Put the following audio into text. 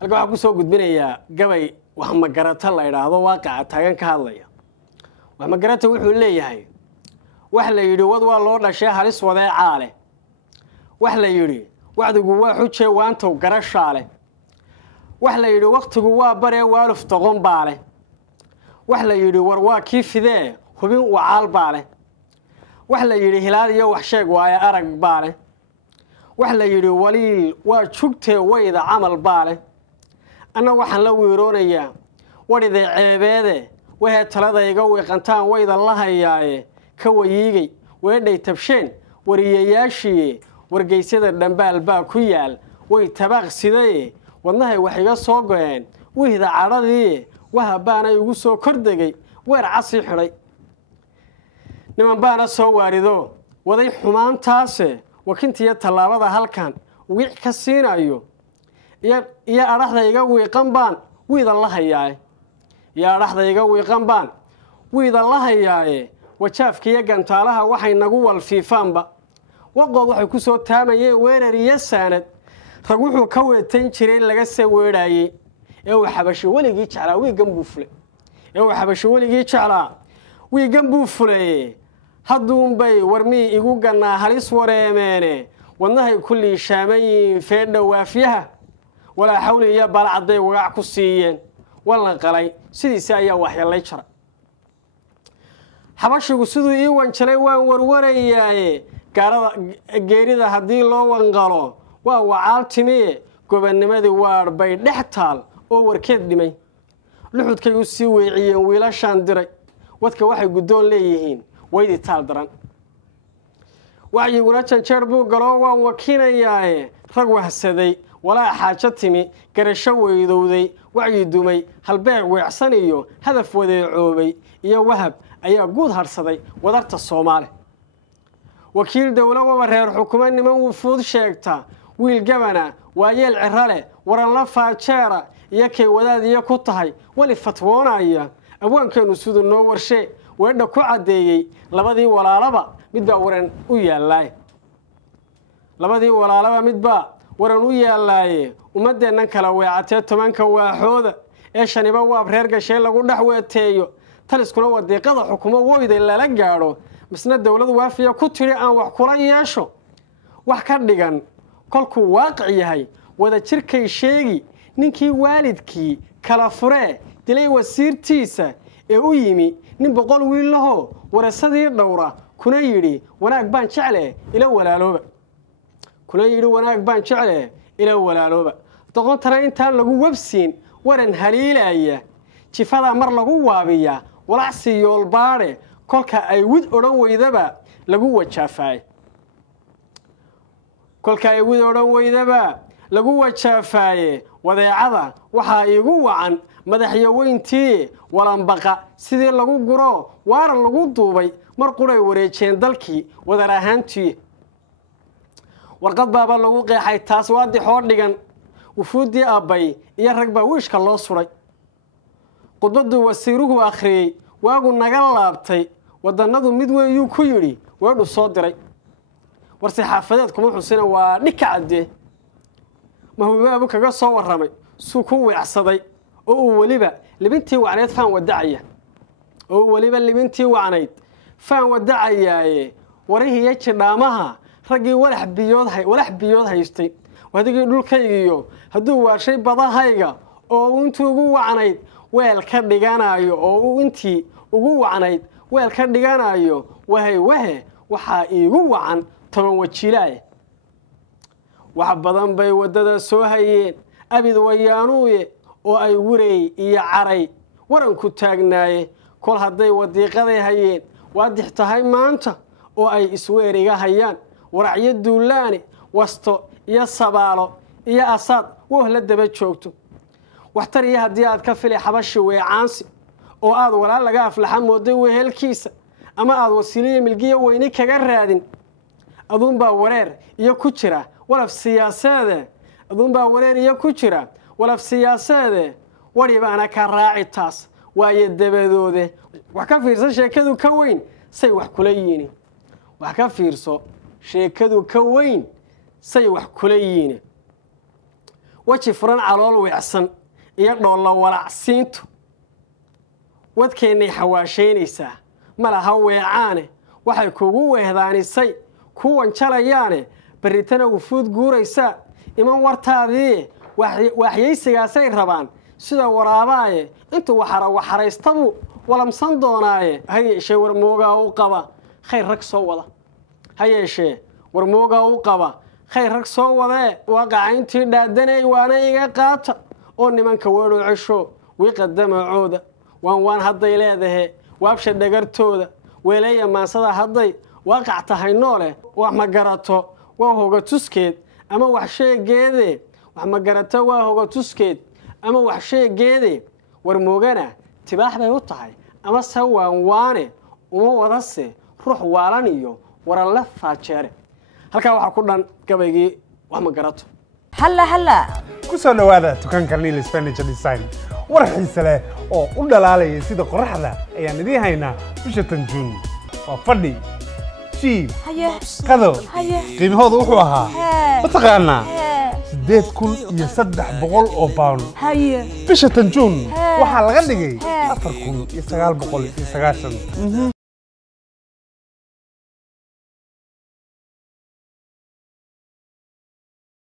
halka waxa ku soo gudbinayaa gabay wax ma garata la yiraahdo waaqaca taagan ka hadlaya wax ma garata wuxuu leeyahay wax la yiri wad waa loo dhashay halis wadeecaale wax la yiri wacdigu waa xujay waantow garashaale wax la yiri waqtigu waa bare waaluf toqon baale wax la yiri war waa kii fidee hubin wacaal baale wax la yiri hilaad iyo wax sheeg waaya arag baale wax la yiri waliil waa jugtee wayda camal baale ana waxaan la weeroonayaa wariday ceebeede waxa talada iga weeqantaan wayda la hayaaye ka wayiigay weedhay tabsheen wariyayaashii wargeysyada dhambaal baa ku yaal way tabaaq siday wadnahay wax iga soo go'een wihda caradii waxa baana igu soo kordhagay weer casi xiray niman baana soo waarido waday xumaantaase wakintiya talaabada halkan wiic ka siinayo iyo araxdayga wiiqan baan wiida la hayaaye iyo araxdayga wiiqan baan wiida la hayaaye wajaafkiya gantaalaha waxay nagu walfiifaanba waqood waxay ku soo taamayeen weerar iyo saanad rag wuxuu ka weetan jiray laga soo weeraayay ee uu xabasho waligii jeclaa wiigan buu fulay hadduun bay warmii igu ganaa halis wareemeene wadnahay kulli shaamayin feedha waafiyaha walaa xawli iyo balcad bay wagac ku siiyeen wala qalay sidiisa ayaa waxyeelay jira xabashigu siduu ii wanjalay waan warwarayaaye geerida haddii loo wanqalo waa wacaal timi gobanimadii waar bay dhex taal oo warkeed dhimay luxudkay u sii weeciyeen wiilashaan diray wadka waxay guddoon leeyihiin waydi taal daran wacyiguna janjeer buu galo waan wakiinayaaye rag wahsaday walaa xaajo timi garasho weydowday wacyi dumay halbeeg weecsan iyo hadaf wadeecoobay iyo wahab ayaa guud harsaday wadarta Soomaali wakiil dawlad waba reer xukuumad niman wufuud sheegta wiil gabana waayeel cirale waran la faajeera iyo kay wadaad iyo ku tahay wali fatwoonaya abwaankeenu sidoo noo warshe weedha ku cadeeyay labadii walaalaba midba waran u yaalaay ummadeenan kala weecatee tobanka waaxooda ee shaniba waab reer gashay lagu dhax weeteeyo taliskuna wadiiqada xukumo weyday lala gaaro misna dawladu waafiya ku tiri aan wax kula yeesho wax ka dhigan kolku waaqic yahay wada jirkay sheegi ninkii waalidkii kala furee dilay wasiirtiisa ee u yimi nin boqol wiil laho warasadii dhowra kuna yiri wanaag baan jeclay ila walaalooba doqontana intaan lagu wabsiin waran haliilaya jifada mar lagu waabiya walacsi yoolbaare kolka ay wid oran weydaba lagu wajaafay wadeecada waxa iigu wacan madaxyaweyntii walanbaqa sidii lagu guro waar lagu duubay mar quray wareejeen dalkii wadar ahaantii warqad baaba lagu qeexay taas waadixoo dhigan wufuudii abbay iyo rag baa wiishka loo suray qudbadu wasiiruhu akhriyay waagu naga laabtay wadanadu mid weeyuu ku yiri weedhu soo diray warsi xaafadeed kuma xusina waa dhika cadde mahuubaabu kaga soo waramay suu ku weecsaday oo uu waliba libintii wacneed faan wadacayaaye warihiya jidhaamaha raggii walax biyood haystay wadigii dhulkaygiyo hadduu waashay badahayga oo intii ugu wacnayd weel ka dhiganayo wahe waxaa iigu wacan toban wajiilaaye wax badan bay wadada soo hayeen abid wayaanuuye oo ay wureey iyo caray waranku taagnaaye kol hadday wadiiqaday hayeen waadix tahay maanta oo ay isweer iga hayaan waracyo duulaani wasto iyo sabaalo iyo asaad la daba joogto waxtar iyo haddii aad ka filay xabashi weecaansi oo aad walaal laga aflaxa mooday wehelkiisa ama aad wasiiliyo milgiya weyni kaga raadin aduunbaa wareer iyo ku jira walaf siyaasadeed waribaana ka raaci taas waaye dabadoode wax ka fiirsan sheekadu ka weyn say wax kula yiini weji furan calool weecsan iyo dhoolla walacsiintu wadkeennay xawaashaynaysaa ma laha weecaane waxay kugu weehdaanisay kuwan jalayaane berritana wufuud guuraysaa iman wartaadii waxyaysigaasay rabaan sida waraabaaye intuu waxaraystabu walamsan doonaaye ha yeeshee warmoogaa u qaba khayr rag soo wada ha yeeshee warmoogaa u qaba khayr rag soo wadee waaqacayntii dhaadanay waana iga qaata oo nimanka weedhoo cesho wiiqa damacooda waan hadday leedahe waabsha dhagartooda weelaya maansada hadday waaqac tahay nooleh wax ma garato waa hoga tuskeed ama wax sheegeede wax ma garato waa hoga tuskeed ama wax sheegeede warmoogana tibaax bay u tahay ama se waanwaane uma wadase ruux waalan iyo waranla faajeere halkaa waxaa ku dhan gabaygii wax ma garato هلا ku soo dhawaada dukaanka Neil Furniture Design war xiiso leh oo u dhalaalaya sida qorraxda ayaan idin haynaa bisha Juun waa fadhi jiif هيا qado هيا qiimahoodu wuxuu ahaa Hee. ma taqaanaa Hee. 8,300 oo pound هيا bisha Juun Hee. waxaa laga dhigay Hee. 4,990